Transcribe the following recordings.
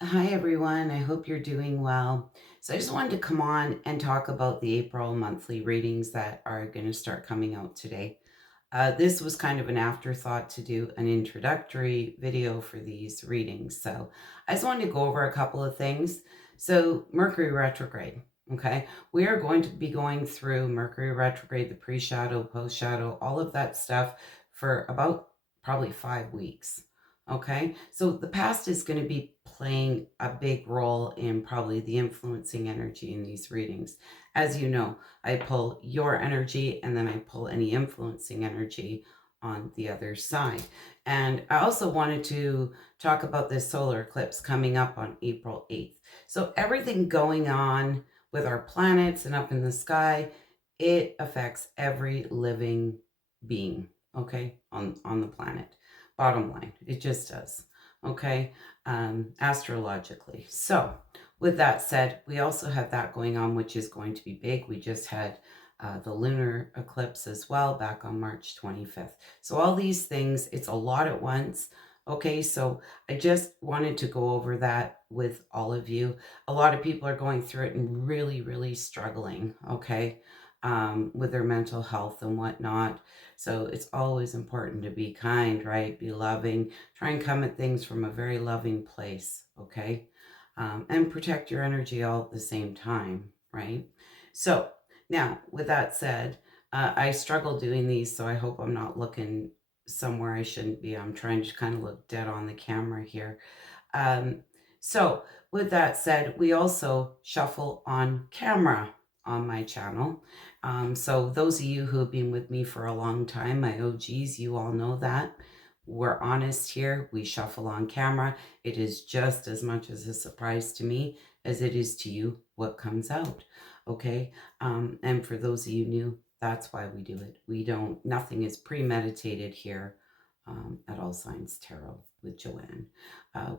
Hi, everyone. I hope you're doing well. So, I just wanted to come on and talk about the April monthly readings that are going to start coming out today. This was kind of an afterthought to do an introductory video for these readings. So, I just wanted to go over a couple of things. So, Mercury retrograde. Okay. We are going to be going through Mercury retrograde, the pre shadow, post shadow, all of that stuff for about probably 5 weeks. Okay, so the past is going to be playing a big role in probably the influencing energy in these readings. As you know, I pull your energy and then I pull any influencing energy on the other side. And I also wanted to talk about this solar eclipse coming up on April 8th. So, everything going on with our planets and up in the sky, it affects every living being, okay, on the planet. Bottom line, it just does. Okay, astrologically. So, with that said, we also have that going on, which is going to be big. We just had the lunar eclipse as well back on March 25th. So, all these things, it's a lot at once. Okay, so I just wanted to go over that with all of you. A lot of people are going through it and really, really struggling, okay, with their mental health and whatnot. So it's always important to be kind, right? Be loving. Try and come at things from a very loving place, okay? And protect your energy all at the same time, right? So now, with that said, I struggle doing these, so I hope I'm not looking somewhere I shouldn't be. I'm trying to kind of look dead on the camera here. Um, so, with that said, we also shuffle on camera on my channel. So, those of you who have been with me for a long time, my OGs, you all know that. We're honest here. We shuffle on camera. It is just as much as a surprise to me as it is to you what comes out. Okay. And for those of you new, that's why we do it. We don't, nothing is premeditated here at All Signs Tarot with Joanne.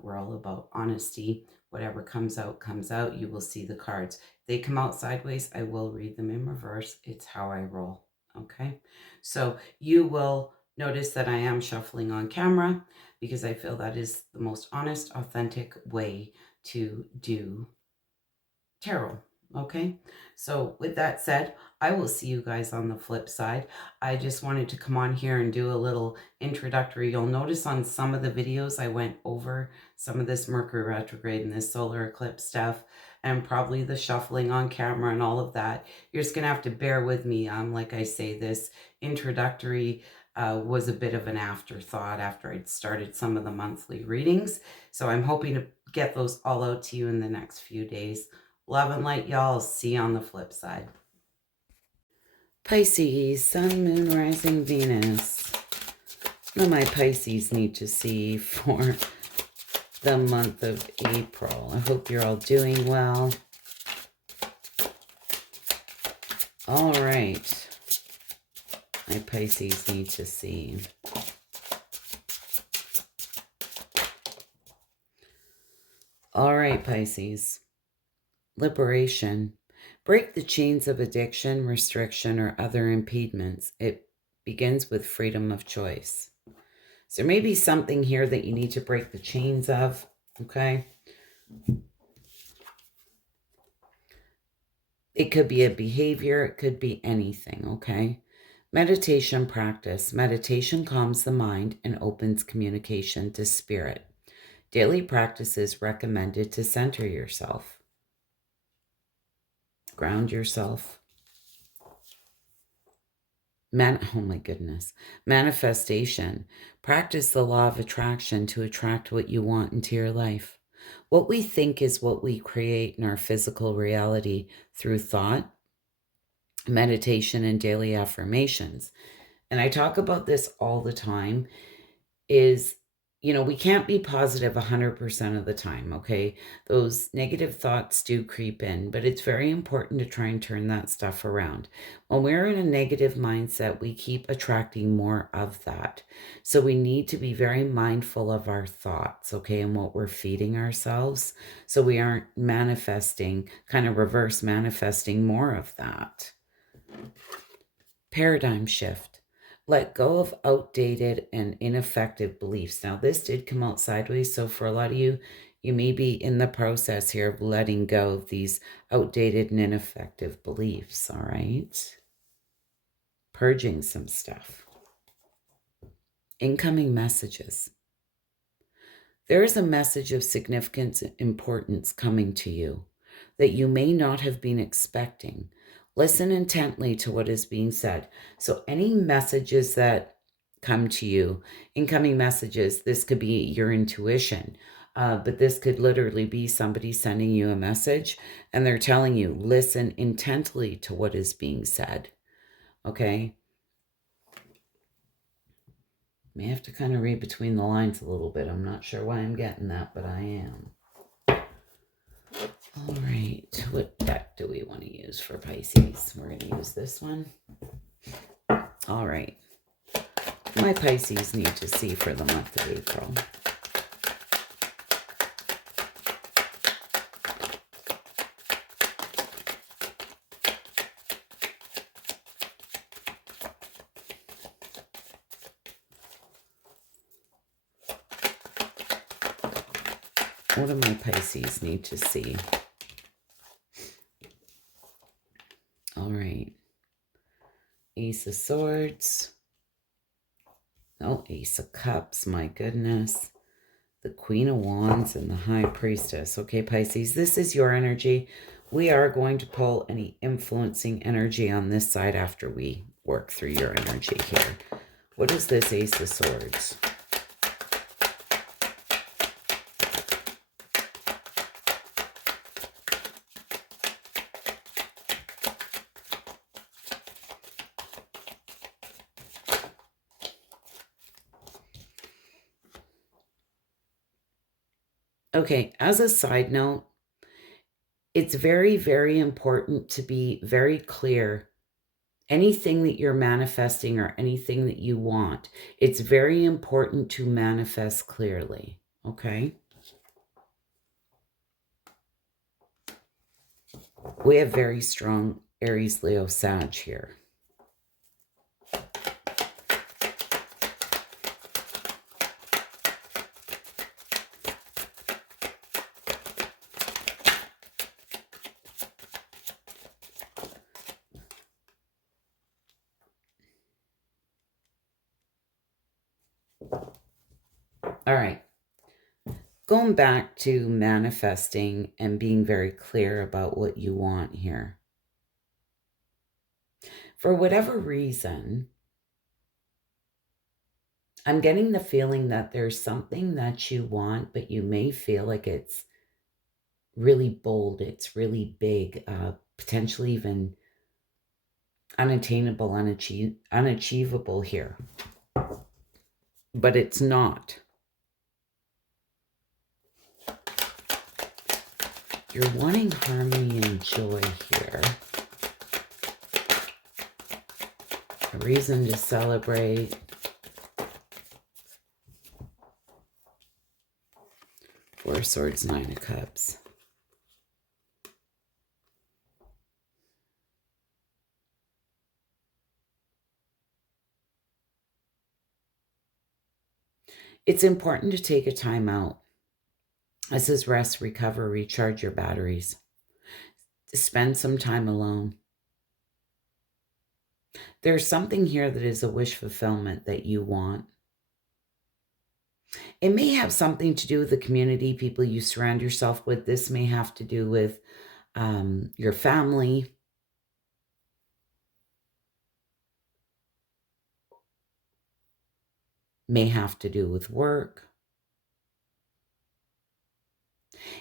We're all about honesty. Whatever comes out, comes out. You will see the cards. They come out sideways. I will read them in reverse. It's how I roll. Okay. So you will notice that I am shuffling on camera because I feel that is the most honest, authentic way to do tarot. Okay, so with that said, I will see you guys on the flip side. I just wanted to come on here and do a little introductory. You'll notice on some of the videos I went over some of this Mercury retrograde and this solar eclipse stuff and probably the shuffling on camera and all of that. You're just gonna have to bear with me. Like I say, this introductory was a bit of an afterthought after I'd started some of the monthly readings. So I'm hoping to get those all out to you in the next few days. Love and light, y'all. See you on the flip side. Pisces, Sun, Moon, Rising, Venus. What do my Pisces need to see for the month of April? I hope you're all doing well. All right. My Pisces need to see. All right, Pisces. Liberation. Break the chains of addiction, restriction, or other impediments. It begins with freedom of choice. So there may be something here that you need to break the chains of, okay? It could be a behavior, it could be anything, okay? Meditation practice. Meditation calms the mind and opens communication to spirit. Daily practices recommended to center yourself. Ground yourself. Oh my goodness. Manifestation. Practice the law of attraction to attract what you want into your life. What we think is what we create in our physical reality through thought, meditation, and daily affirmations. And I talk about this all the time is, we can't be positive 100% of the time, okay? Those negative thoughts do creep in, but it's very important to try and turn that stuff around. When we're in a negative mindset, we keep attracting more of that. So we need to be very mindful of our thoughts, okay, and what we're feeding ourselves, so we aren't manifesting, kind of reverse manifesting more of that. Paradigm shift. Let go of outdated and ineffective beliefs. Now, this did come out sideways, so for a lot of you, You may be in the process here of letting go of these outdated and ineffective beliefs, all right? Purging some stuff. Incoming messages. There is a message of significant importance coming to you that you may not have been expecting. Listen intently to what is being said. So any messages that come to you, incoming messages, this could be your intuition, but this could literally be somebody sending you a message and they're telling you, listen intently to what is being said, okay? May have to kind of read between the lines a little bit. I'm not sure why I'm getting that, but I am. All right, what deck do we want to use for Pisces? We're going to use this one. All right. My Pisces need to see for the month of April. What do my Pisces need to see? All right. Ace of Swords. Oh, Ace of Cups. My goodness. The Queen of Wands and the High Priestess. Okay, Pisces, this is your energy. We are going to pull any influencing energy on this side after we work through your energy here. What is this Ace of Swords? Okay, as a side note, it's very, very important to be very clear. Anything that you're manifesting or anything that you want, it's very important to manifest clearly, okay? We have very strong Aries, Leo, Sag here. All right. Going back to manifesting and being very clear about what you want here. For whatever reason, I'm getting the feeling that there's something that you want, but you may feel like it's really bold, it's really big, potentially even unattainable, unachievable here. But it's not. You're wanting harmony and joy here. A reason to celebrate. Four of Swords, Nine of Cups. It's important to take a time out. This is rest, recover, recharge your batteries. Spend some time alone. There's something here that is a wish fulfillment that you want. It may have something to do with the community, people you surround yourself with. This may have to do with your family. May have to do with work.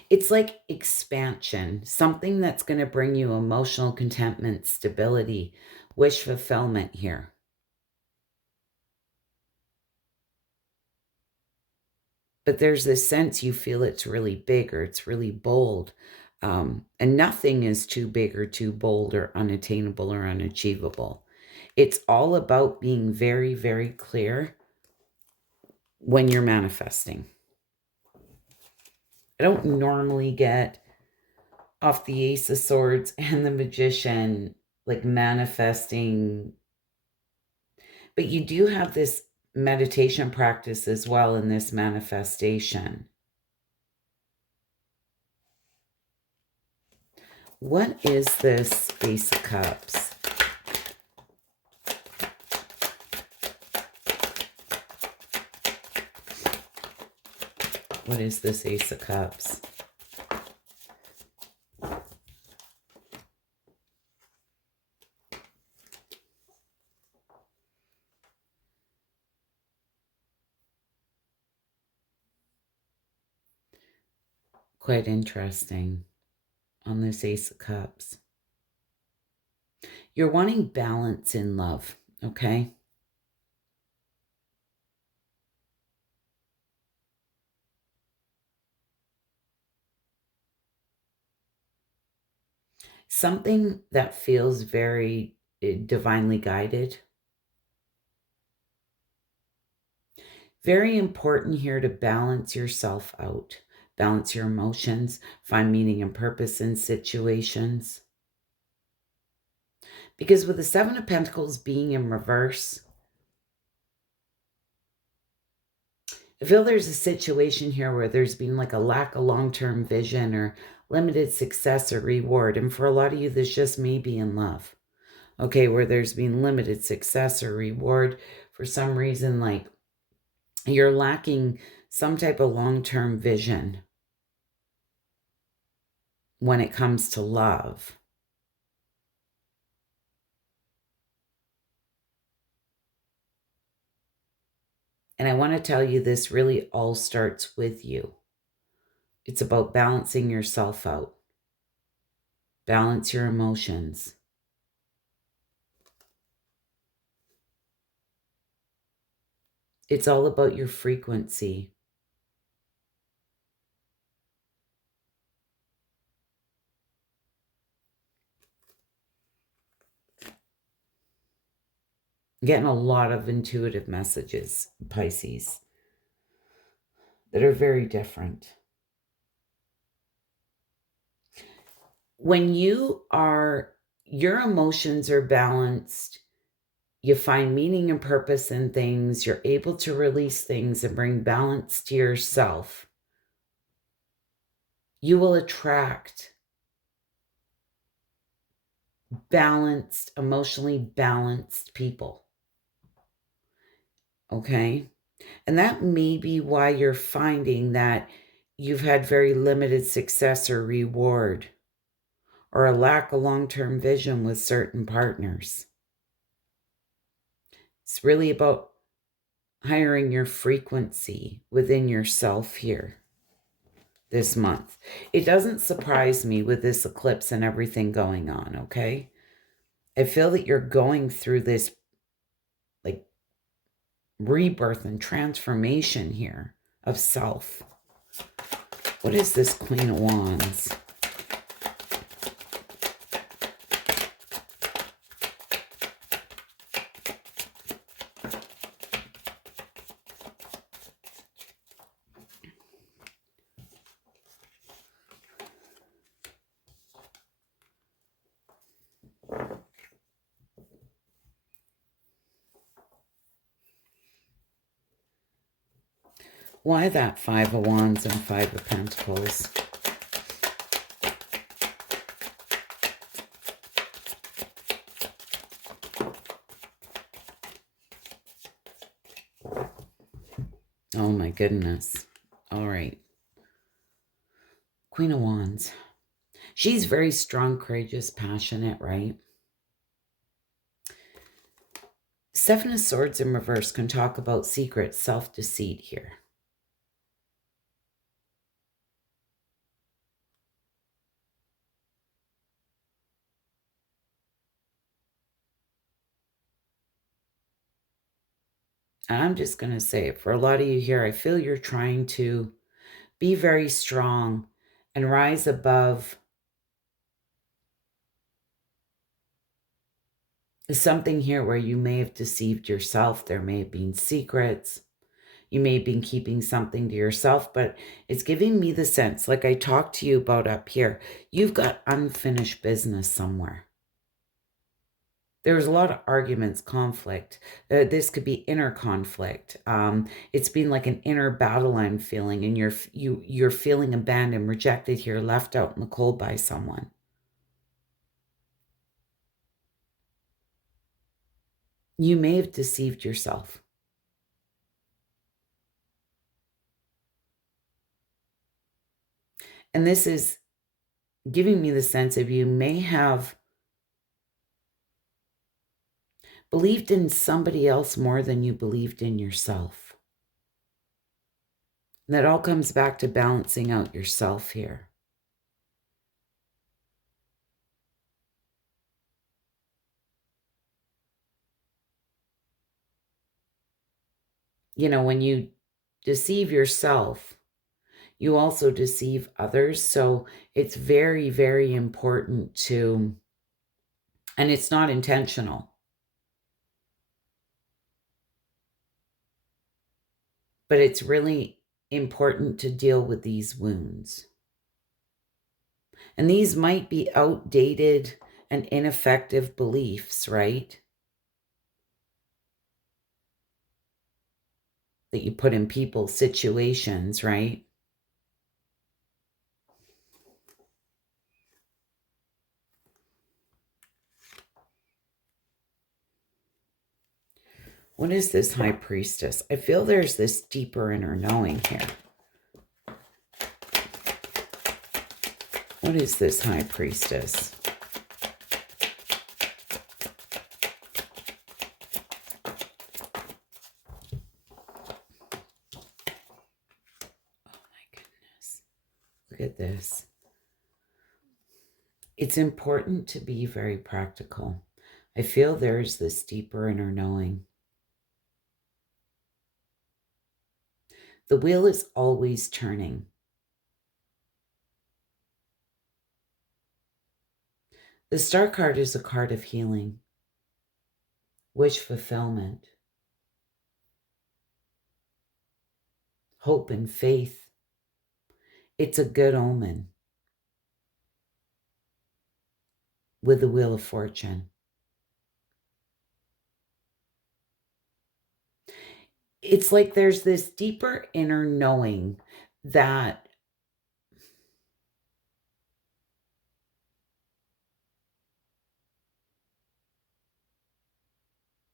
It's like expansion, something that's going to bring you emotional contentment, stability, wish fulfillment here. But there's this sense you feel it's really big or it's really bold. And nothing is too big or too bold or unattainable or unachievable. It's all about being very, very clear when you're manifesting. I don't normally get off the Ace of Swords and the Magician, like manifesting. But you do have this meditation practice as well in this manifestation. What is this Ace of Cups? What is this Ace of Cups? Quite interesting on this Ace of Cups. You're wanting balance in love, okay? Something that feels very divinely guided. Very important here to balance yourself out, balance your emotions, find meaning and purpose in situations. Because with the Seven of Pentacles being in reverse, I feel there's a situation here where there's been like a lack of long-term vision or limited success or reward. And for a lot of you, this just may be in love. Okay, where there's been limited success or reward for some reason, like you're lacking some type of long-term vision when it comes to love. And I want to tell you, this really all starts with you. It's about balancing yourself out. Balance your emotions. It's all about your frequency. I'm getting a lot of intuitive messages, Pisces, that are very different. When your emotions are balanced, you find meaning and purpose in things, you're able to release things and bring balance to yourself, you will attract balanced, emotionally balanced people. Okay? And that may be why you're finding that you've had very limited success or reward, or a lack of long-term vision with certain partners. It's really about hiring your frequency within yourself here this month. It doesn't surprise me with this eclipse and everything going on, okay? I feel that you're going through this like rebirth and transformation here of self. What is this Queen of Wands? Why that Five of Wands and Five of Pentacles? Oh my goodness. All right. Queen of Wands. She's very strong, courageous, passionate, right? Seven of Swords in reverse can talk about secret self-deceit here. And I'm just going to say it. For a lot of you here, I feel you're trying to be very strong and rise above something here where you may have deceived yourself. There may have been secrets. You may have been keeping something to yourself, but it's giving me the sense, like I talked to you about up here, you've got unfinished business somewhere. There's a lot of arguments, conflict. This could be inner conflict. It's been like an inner battle I'm feeling, and you're feeling abandoned, rejected here, left out in the cold by someone. you may have deceived yourself. And this is giving me the sense of you may have believed in somebody else more than you believed in yourself. And that all comes back to balancing out yourself here. You know, when you deceive yourself, you also deceive others. So it's very, very important to, and it's not intentional, but it's really important to deal with these wounds. And these might be outdated and ineffective beliefs, right? That you put in people's situations, right? What is this High Priestess? I feel there's this deeper inner knowing here. What is this High Priestess? Oh my goodness. Look at this. It's important to be very practical. I feel there's this deeper inner knowing. The wheel is always turning. The Star card is a card of healing, wish fulfillment, hope and faith. It's a good omen with the Wheel of Fortune. It's like there's this deeper inner knowing that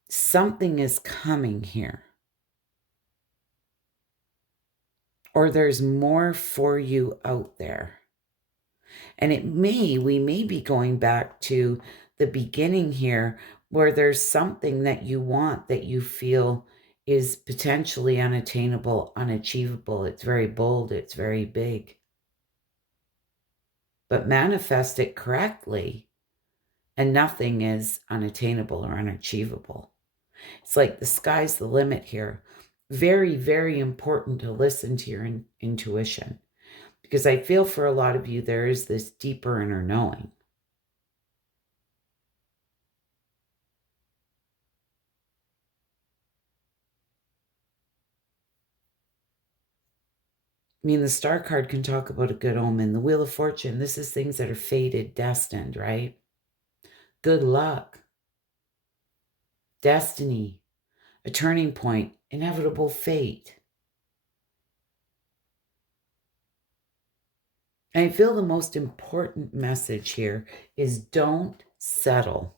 something is coming here. Or there's more for you out there. And we may be going back to the beginning here where there's something that you want that you feel is potentially unattainable, unachievable. It's very bold, it's very big. But manifest it correctly and nothing is unattainable or unachievable. It's like the sky's the limit here. Very, very important to listen to your intuition. Because I feel for a lot of you, there is this deeper inner knowing. I mean, the Star card can talk about a good omen. The Wheel of Fortune, this is things that are fated, destined, right? Good luck, destiny, a turning point, inevitable fate. And I feel the most important message here is don't settle.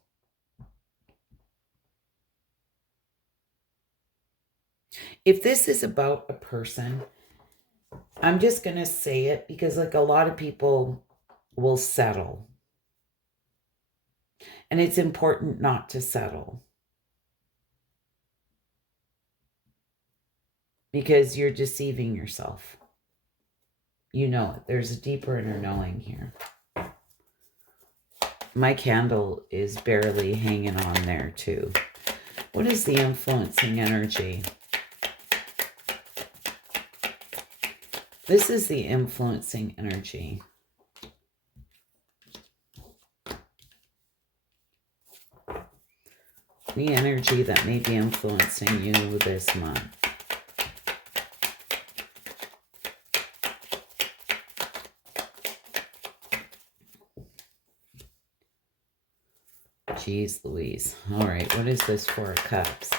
If this is about a person, I'm just going to say it because like a lot of people will settle. And it's important not to settle. Because you're deceiving yourself. You know it. There's a deeper inner knowing here. My candle is barely hanging on there too. What is the influencing energy? This is the influencing energy. The energy that may be influencing you this month. Jeez Louise. All right, what is this Four of Cups?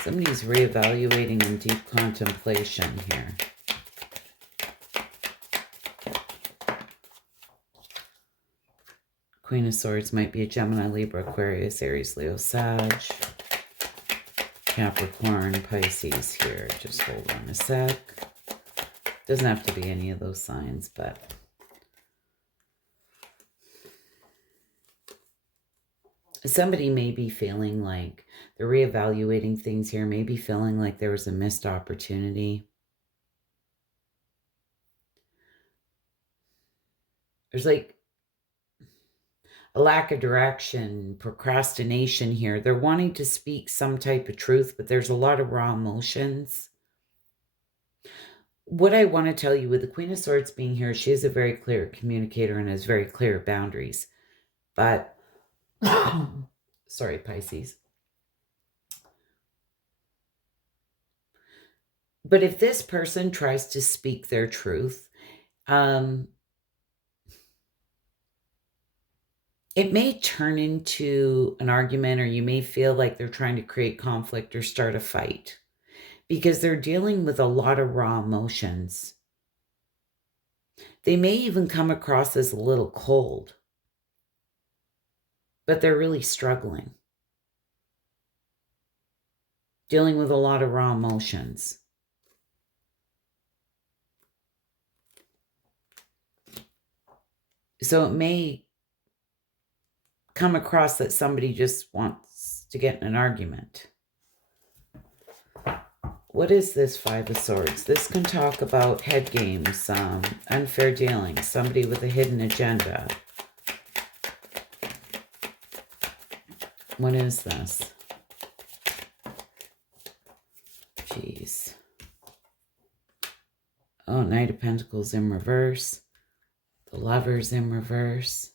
Somebody's reevaluating in deep contemplation here. Queen of Swords might be a Gemini, Libra, Aquarius, Aries, Leo, Sag. Capricorn, Pisces here. Just hold on a sec. Doesn't have to be any of those signs, but... somebody may be feeling like they're reevaluating things here, maybe feeling like there was a missed opportunity. There's like a lack of direction, procrastination here. They're wanting to speak some type of truth, but there's a lot of raw emotions. What I want to tell you with the Queen of Swords being here, she is a very clear communicator and has very clear boundaries. But, sorry, Pisces. But if this person tries to speak their truth, it may turn into an argument, or you may feel like they're trying to create conflict or start a fight because they're dealing with a lot of raw emotions. They may even come across as a little cold, but they're really struggling, dealing with a lot of raw emotions. So it may come across that somebody just wants to get in an argument. What is this Five of Swords? This can talk about head games, unfair dealing, somebody with a hidden agenda. What is this? Jeez. Oh, Knight of Pentacles in reverse. The Lovers in reverse.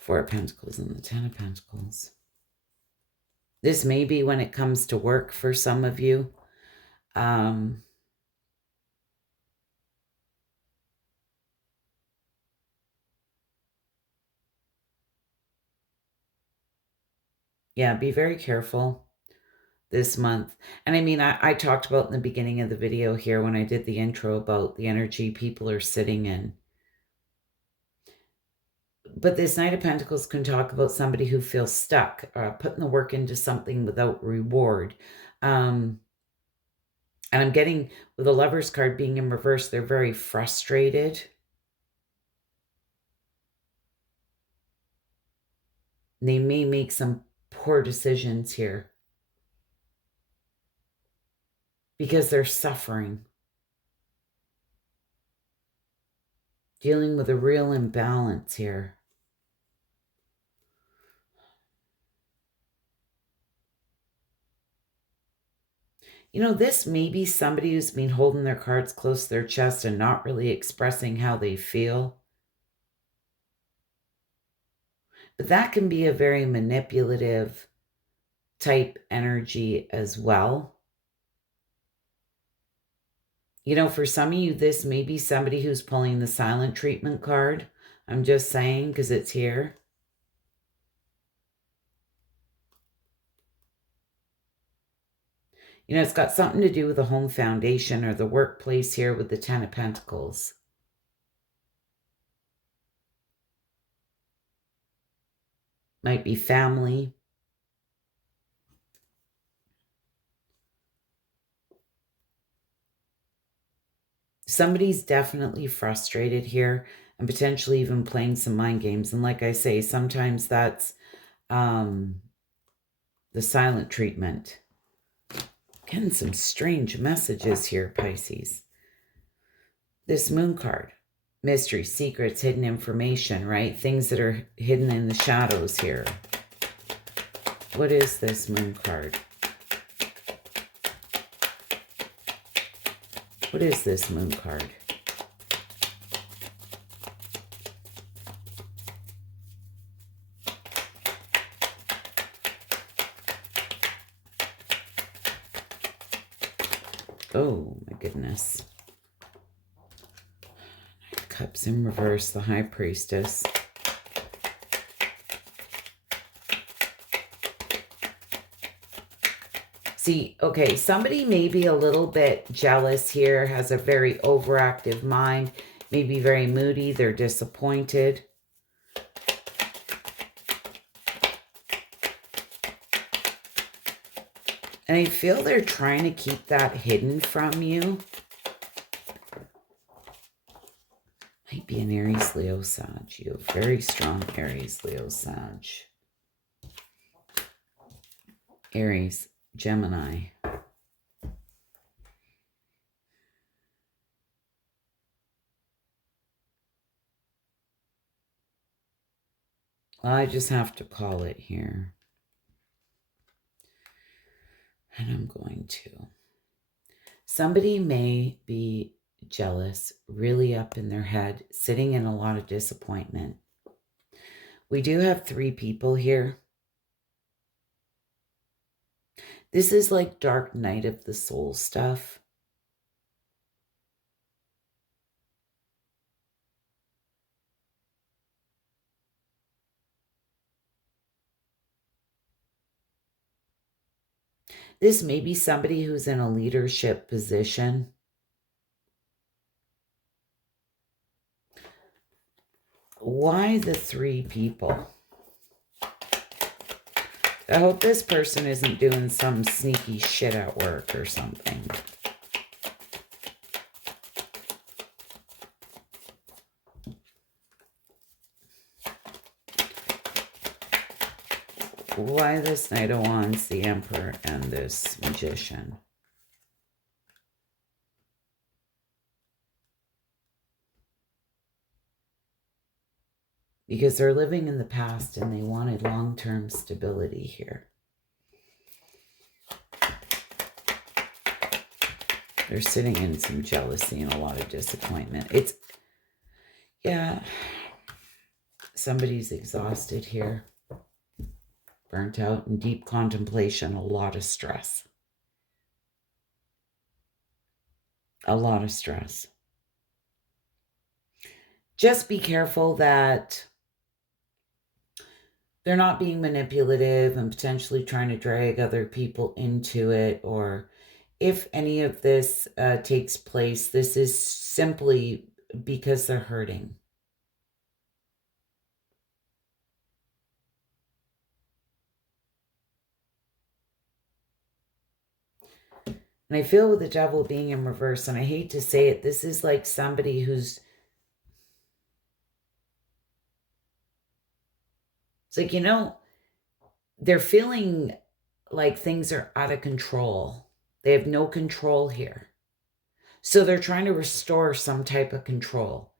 Four of Pentacles and the Ten of Pentacles. This may be when it comes to work for some of you. Yeah, be very careful this month. And I mean, I talked about in the beginning of the video here when I did the intro about the energy people are sitting in. But this Knight of Pentacles can talk about somebody who feels stuck, putting the work into something without reward. And I'm getting, with the Lovers card being in reverse, they're very frustrated. They may make some poor decisions here because they're suffering. Dealing with a real imbalance here. You know, this may be somebody who's been holding their cards close to their chest and not really expressing how they feel. But that can be a very manipulative type energy as well. You know, for some of you, this may be somebody who's pulling the silent treatment card. I'm just saying, because it's here. You know, it's got something to do with the home foundation or the workplace here with the Ten of Pentacles. Might be family. Somebody's definitely frustrated here and potentially even playing some mind games. And like I say, sometimes that's the silent treatment. Getting some strange messages here, Pisces. This Moon card. Mystery, secrets, hidden information, right? Things that are hidden in the shadows here. What is this Moon card? What is this Moon card? Oh, my goodness. Cups in reverse, the High Priestess. See, okay, somebody may be a little bit jealous here, has a very overactive mind, may be very moody, they're disappointed. And I feel they're trying to keep that hidden from you. Might be an Aries, Leo, Sag. You have very strong Aries, Leo, Sag. Aries, Gemini. I just have to call it here. And I'm going to. Somebody may be jealous, really up in their head, sitting in a lot of disappointment. We do have 3 people here. This is like dark night of the soul stuff. This may be somebody who's in a leadership position. Why the 3 people? I hope this person isn't doing some sneaky shit at work or something. Why this Knight of Wands, the Emperor, and this Magician? Because they're living in the past and they wanted long-term stability here. They're sitting in some jealousy and a lot of disappointment. Yeah, somebody's exhausted here. Burnt out in deep contemplation, a lot of stress. A lot of stress. Just be careful that they're not being manipulative and potentially trying to drag other people into it, or if any of this takes place, this is simply because they're hurting. And I feel with the Devil being in reverse, and I hate to say it, this is like somebody who's... It's like, they're feeling like things are out of control. They have no control here. So they're trying to restore some type of control.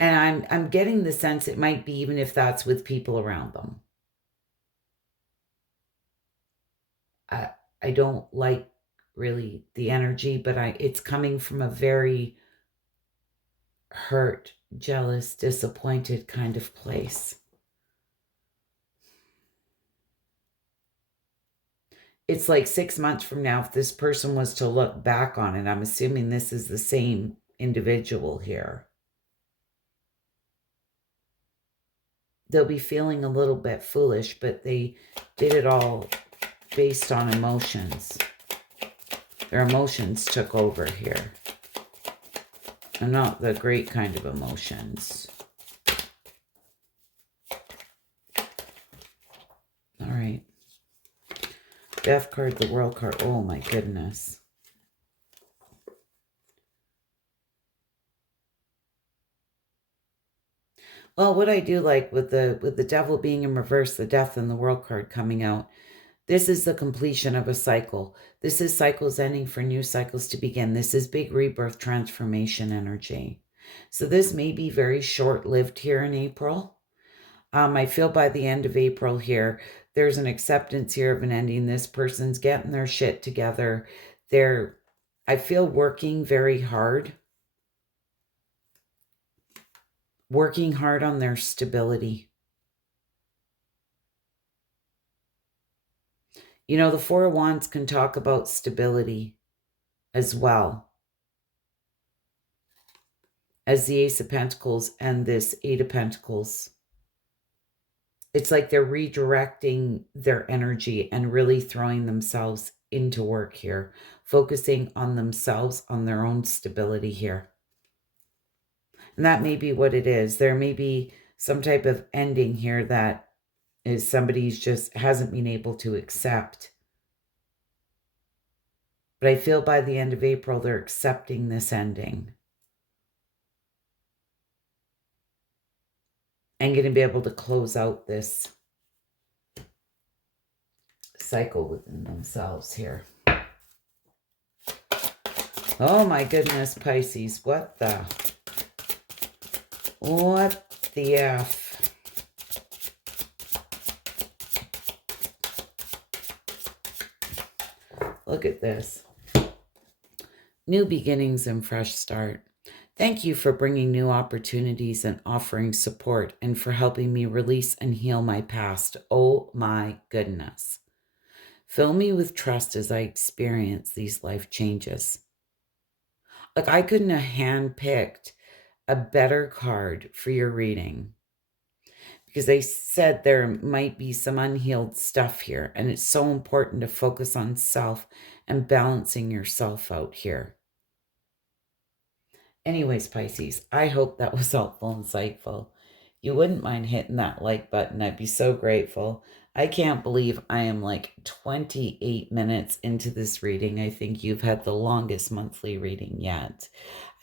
And I'm getting the sense it might be even if that's with people around them. I don't like really the energy, but it's coming from a very hurt, jealous, disappointed kind of place. It's like 6 months from now, if this person was to look back on it, I'm assuming this is the same individual here. They'll be feeling a little bit foolish, but they did it all based on emotions. Their emotions took over here. And not the great kind of emotions. All right. Death card, the World card. Oh my goodness. Well, what I do like with the Devil being in reverse, the Death and the World card coming out, this is the completion of a cycle. This is cycles ending for new cycles to begin. This is big rebirth transformation energy. So this may be very short-lived here in April. I feel by the end of April here, there's an acceptance here of an ending. This person's getting their shit together. I feel working very hard. Working hard on their stability. The Four of Wands can talk about stability as well as the Ace of Pentacles and this Eight of Pentacles. It's like they're redirecting their energy and really throwing themselves into work here, focusing on themselves, on their own stability here. And that may be what it is. There may be some type of ending here that is somebody's just hasn't been able to accept. But I feel by the end of April, they're accepting this ending and going to be able to close out this cycle within themselves here. Oh my goodness, Pisces, what the F? Look at this. New beginnings and fresh start. Thank you for bringing new opportunities and offering support and for helping me release and heal my past. Oh my goodness. Fill me with trust as I experience these life changes. Like, I couldn't have handpicked a better card for your reading because they said there might be some unhealed stuff here, and it's so important to focus on self and balancing yourself out here. Anyways, Pisces, I hope that was helpful and insightful. You wouldn't mind hitting that like button. I'd be so grateful. I can't believe I am like 28 minutes into this reading. I think you've had the longest monthly reading yet.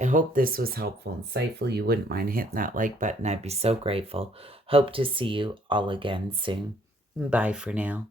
I hope this was helpful and insightful. You wouldn't mind hitting that like button. I'd be so grateful. Hope to see you all again soon. Bye for now.